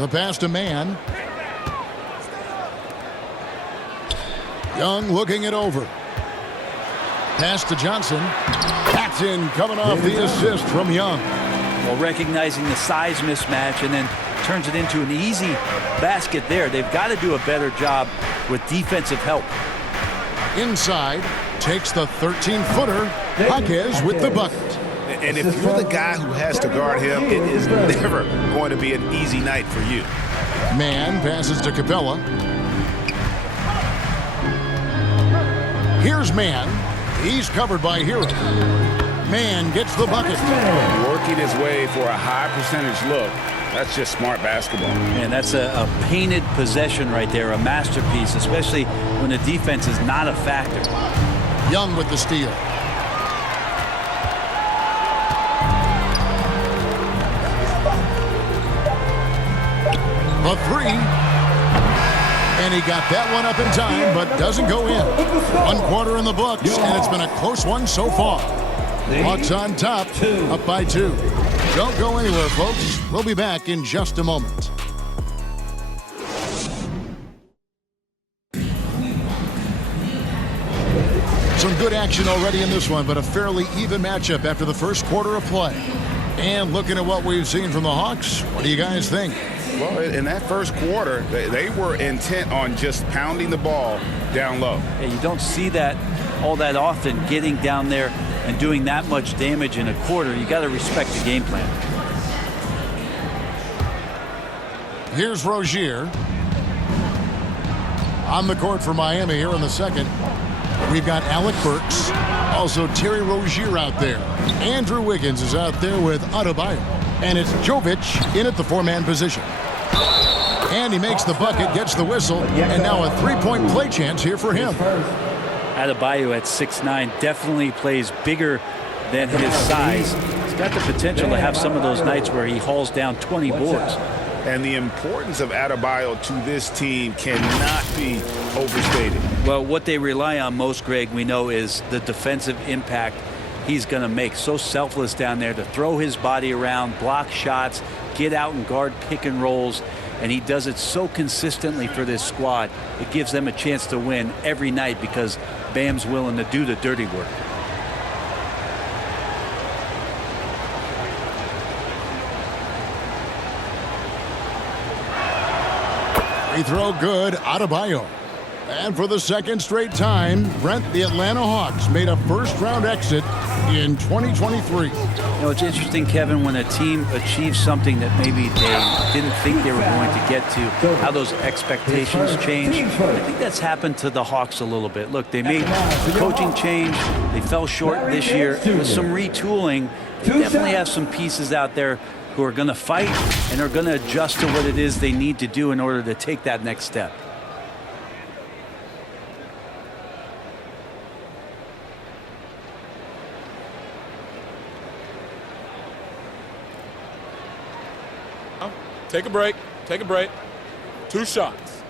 The pass to Mann. Young looking it over. Pass to Johnson. That's in, coming off the assist from Young. Well, recognizing the size mismatch and then turns it into an easy basket there. They've got to do a better job with defensive help. Inside, takes the 13-footer. Jaquez with the bucket. And if you're the guy who has to guard him, it is never going to be an easy night for you. Mann passes to Capella. Here's Mann. He's covered by Hero. Mann gets the bucket. Working his way for a high percentage look. That's just smart basketball. Man, that's a painted possession right there, a masterpiece, especially when the defense is not a factor. Young with the steal. A three. And he got that one up in time, but doesn't go in. 1 quarter in the books, and it's been a close one so far. Hawks on top, up by 2. Don't go anywhere, folks. We'll be back in just a moment. Some good action already in this one, but a fairly even matchup after the first quarter of play. And looking at what we've seen from the Hawks, what do you guys think? Well, in that first quarter, they were intent on just pounding the ball down low. Yeah, you don't see that all that often, getting down there and doing that much damage in a quarter. You got to respect the game plan. Here's Rozier. On the court for Miami here in the second. We've got Alec Burks. Also Terry Rozier out there. Andrew Wiggins is out there with Adebayo. And it's Jovic in at the 4-man position. And he makes the bucket, gets the whistle, and now a 3-point play chance here for him. Adebayo at 6'9" definitely plays bigger than his size. He's got the potential to have some of those nights where he hauls down 20 boards. And the importance of Adebayo to this team cannot be overstated. Well, what they rely on most, Greg, we know, is the defensive impact he's going to make. So selfless down there to throw his body around, block shots, get out and guard pick and rolls. And he does it so consistently for this squad. It gives them a chance to win every night because Bam's willing to do the dirty work. Free throw good, Adebayo. And for the second straight time, Brent, the Atlanta Hawks made a first-round exit in 2023. You know, it's interesting, Kevin, when a team achieves something that maybe they didn't think they were going to get to, how those expectations change. I think that's happened to the Hawks a little bit. Look, they made the coaching change. They fell short this year. With some retooling, they definitely have some pieces out there who are going to fight and are going to adjust to what it is they need to do in order to take that next step. Take a break. Take a break. 2 shots.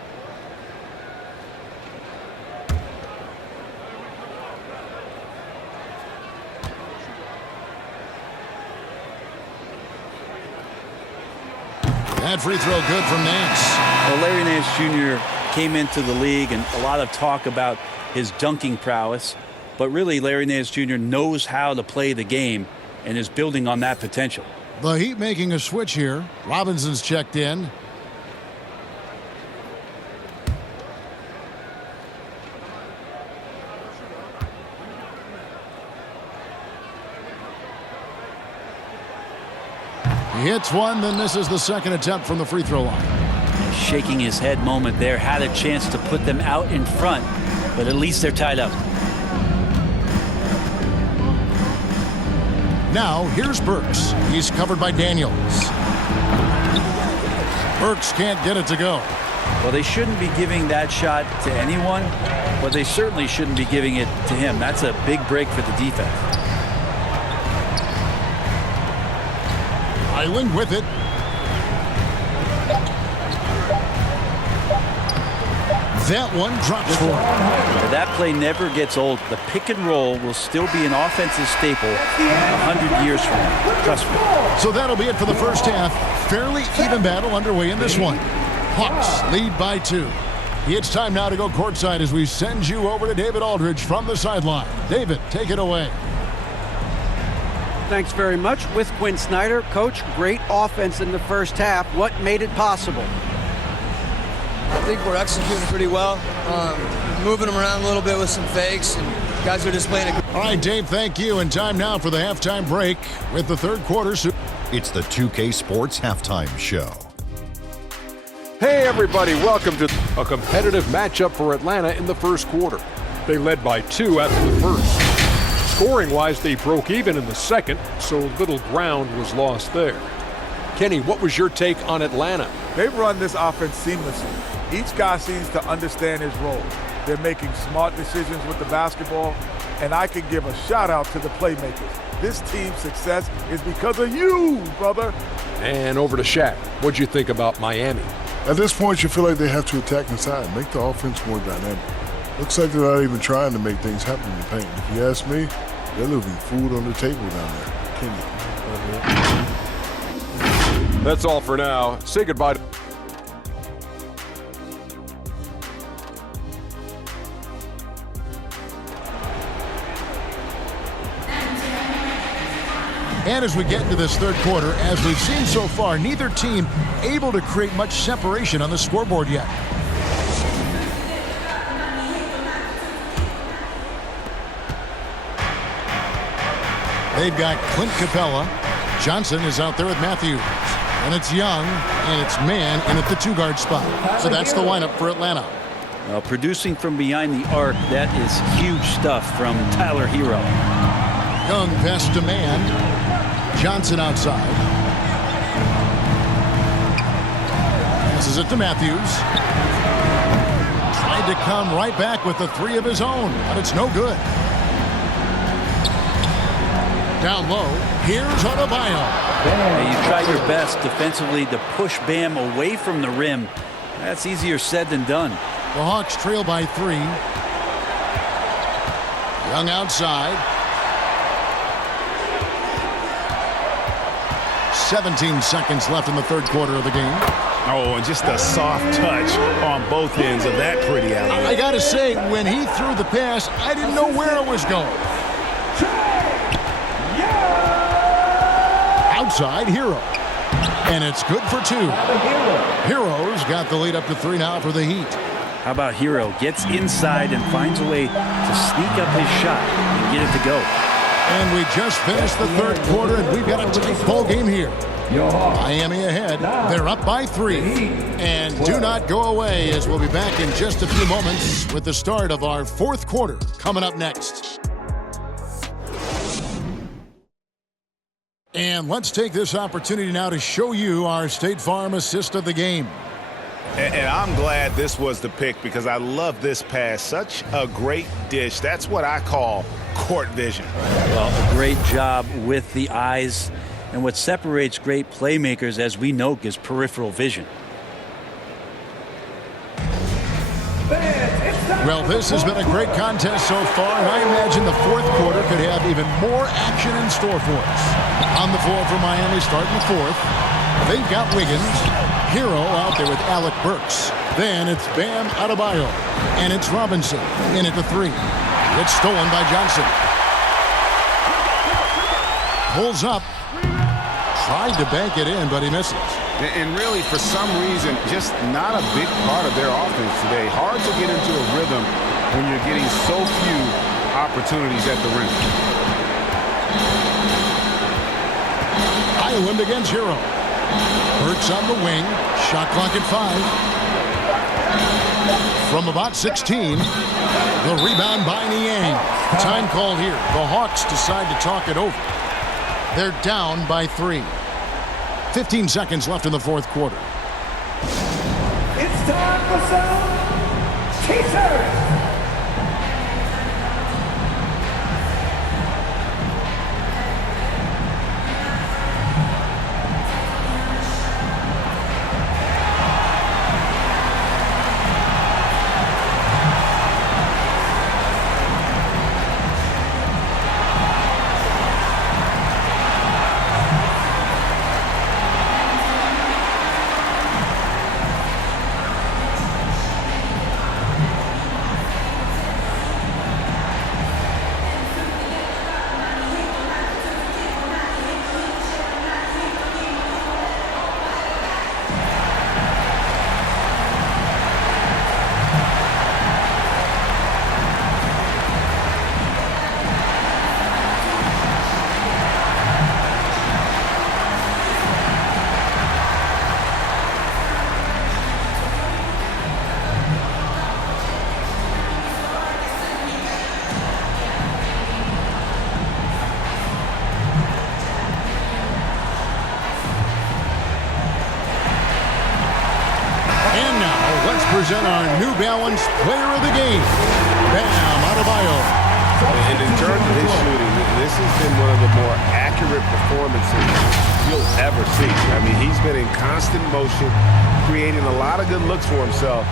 That free throw good from Nance. Well, Larry Nance Jr. came into the league, and a lot of talk about his dunking prowess. But really, Larry Nance Jr. knows how to play the game and is building on that potential. The Heat making a switch here. Robinson's checked in. He hits one, then misses the second attempt from the free throw line. Shaking his head moment there. Had a chance to put them out in front, but at least they're tied up. Now, here's Burks. He's covered by Daniels. Burks can't get it to go. Well, they shouldn't be giving that shot to anyone, but they certainly shouldn't be giving it to him. That's a big break for the defense. Island with it. That one drops for him. That play never gets old. The pick and roll will still be an offensive staple 100 years from now. Trust me. So that'll be it for the first half. Fairly even battle underway in this one. Hawks lead by 2. It's time now to go courtside as we send you over to David Aldridge from the sideline. David, take it away. Thanks very much. With Quinn Snyder, Coach, great offense in the first half. What made it possible? I think we're executing pretty well. Moving them around a little bit with some fakes, and guys are just playing a good. All right, Dave, thank you. And time now for the halftime break with the third quarter. It's the 2K Sports Halftime Show. Hey everybody, welcome to a competitive matchup for Atlanta in the first quarter. They led by 2 after the first. Scoring-wise, they broke even in the second, so little ground was lost there. Kenny, what was your take on Atlanta? They've run this offense seamlessly. Each guy seems to understand his role. They're making smart decisions with the basketball, and I can give a shout-out to the playmakers. This team's success is because of you, brother. And over to Shaq. What'd you think about Miami? At this point, you feel like they have to attack inside, make the offense more dynamic. Looks like they're not even trying to make things happen in the paint. If you ask me, they're leaving food on the table down there. Kenny. That's all for now. Say goodbye to... And as we get into this third quarter, as we've seen so far, neither team able to create much separation on the scoreboard yet. They've got Clint Capella. Johnson is out there with Matthews. And it's Young, and it's Mann in at the 2-guard spot. So that's the lineup for Atlanta. Well, producing from behind the arc, that is huge stuff from Tyler Hero. Young pass to Mann. Johnson outside. Passes it to Matthews. Tried to come right back with the 3 of his own, but it's no good. Down low, here's Adebayo. Hey, you try your best defensively to push Bam away from the rim. That's easier said than done. The Hawks trail by 3. Young outside. 17 seconds left in the third quarter of the game. Oh, and just a soft touch on both ends of that pretty alley. I got to say, when he threw the pass, I didn't know where it was going. Outside, Hero. And it's good for 2. Hero's got the lead up to 3 now for the Heat. How about Hero? Gets inside and finds a way to sneak up his shot and get it to go. And we just finished the third quarter, and we've got a tight ball game here. Miami ahead. They're up by 3. And do not go away, as we'll be back in just a few moments with the start of our fourth quarter coming up next. And let's take this opportunity now to show you our State Farm assist of the game. And I'm glad this was the pick because I love this pass. Such a great dish. That's what I call court vision. Well, a great job with the eyes. And what separates great playmakers, as we know, is peripheral vision. Well, this has been a great contest so far, and I imagine the fourth quarter could have even more action in store for us. On the floor for Miami starting the fourth. They've got Wiggins. Hero out there with Alec Burks. Then it's Bam Adebayo. And it's Robinson in at the 3. It's stolen by Johnson. Pulls up. Tried to bank it in, but he misses. And really, for some reason, just not a big part of their offense today. Hard to get into a rhythm when you're getting so few opportunities at the rim. Ireland against Hero. Burks on the wing. Shot clock at 5. From about 16. The rebound by Niang. Time called here. The Hawks decide to talk it over. They're down by 3. 15 seconds left in the fourth quarter. It's time for some T-shirts. present our New Balance Player of the Game, Bam Adebayo. And in terms of his shooting, this has been one of the more accurate performances you'll ever see. I mean, he's been in constant motion, creating a lot of good looks for himself.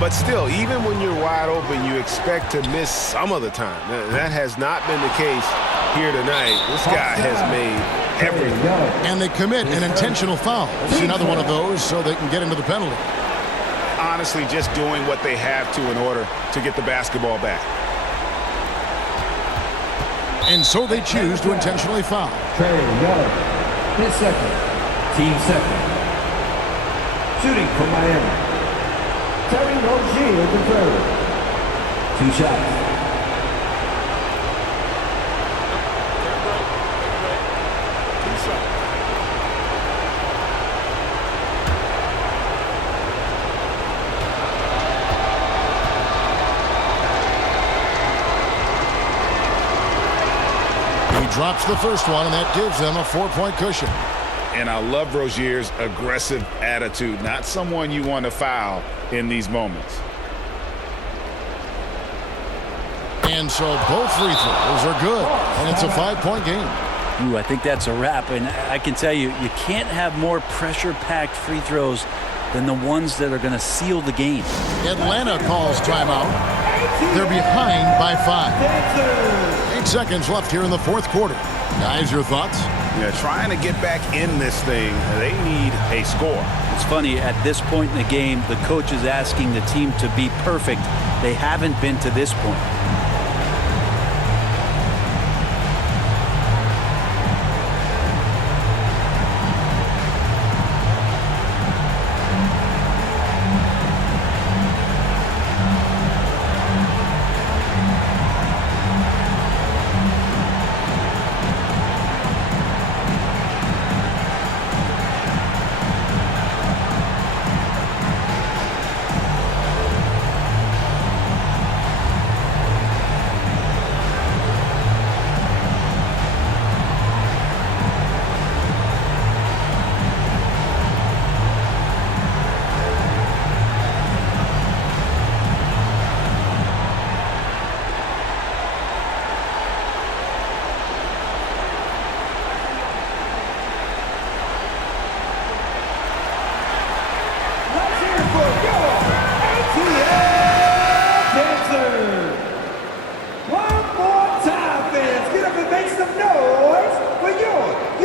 But still, even when you're wide open, you expect to miss some of the time. That has not been the case here tonight. This guy has made everything. And they commit an intentional foul. It's another one of those so they can get into the penalty. Honestly, just doing what they have to in order to get the basketball back. And so they choose to intentionally foul. His second. Team second. Shooting for Miami. Terry Rozier the third. 2 shots. Drops the first one, and that gives them a 4-point cushion. And I love Rozier's aggressive attitude. Not someone you want to foul in these moments. And so both free throws are good, and it's a 5-point game. Ooh, I think that's a wrap. And I can tell you, you can't have more pressure-packed free throws than the ones that are going to seal the game. Atlanta calls timeout. They're behind by 5. 8 seconds left here in the fourth quarter. Guys, your thoughts? Yeah, trying to get back in this thing, they need a score. It's funny, at this point in the game, the coach is asking the team to be perfect. They haven't been to this point.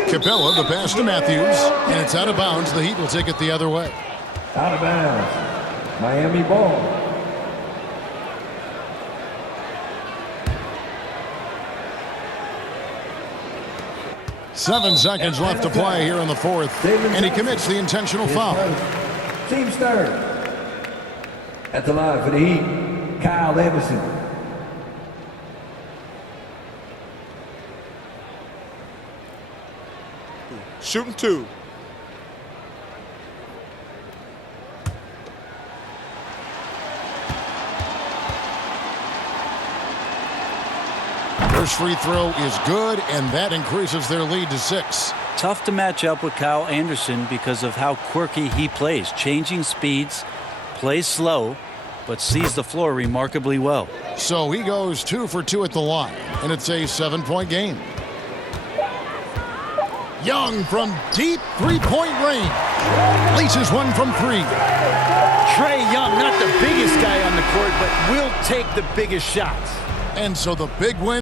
Capella, the pass to Matthews, and it's out of bounds. The Heat will take it the other way. Out of bounds. Miami ball. Seven seconds left to play here in the fourth, and he commits the intentional foul. Team's third. At the line for the Heat, Kyle Anderson. Shooting 2. First free throw is good, and that increases their lead to 6. Tough to match up with Kyle Anderson because of how quirky he plays. Changing speeds, plays slow, but sees the floor remarkably well. So he goes 2 for 2 at the line, and it's a 7-point game. Young from deep three-point range. Laces one from 3. Trae Young, not the biggest guy on the court, but will take the biggest shots. And so the big win.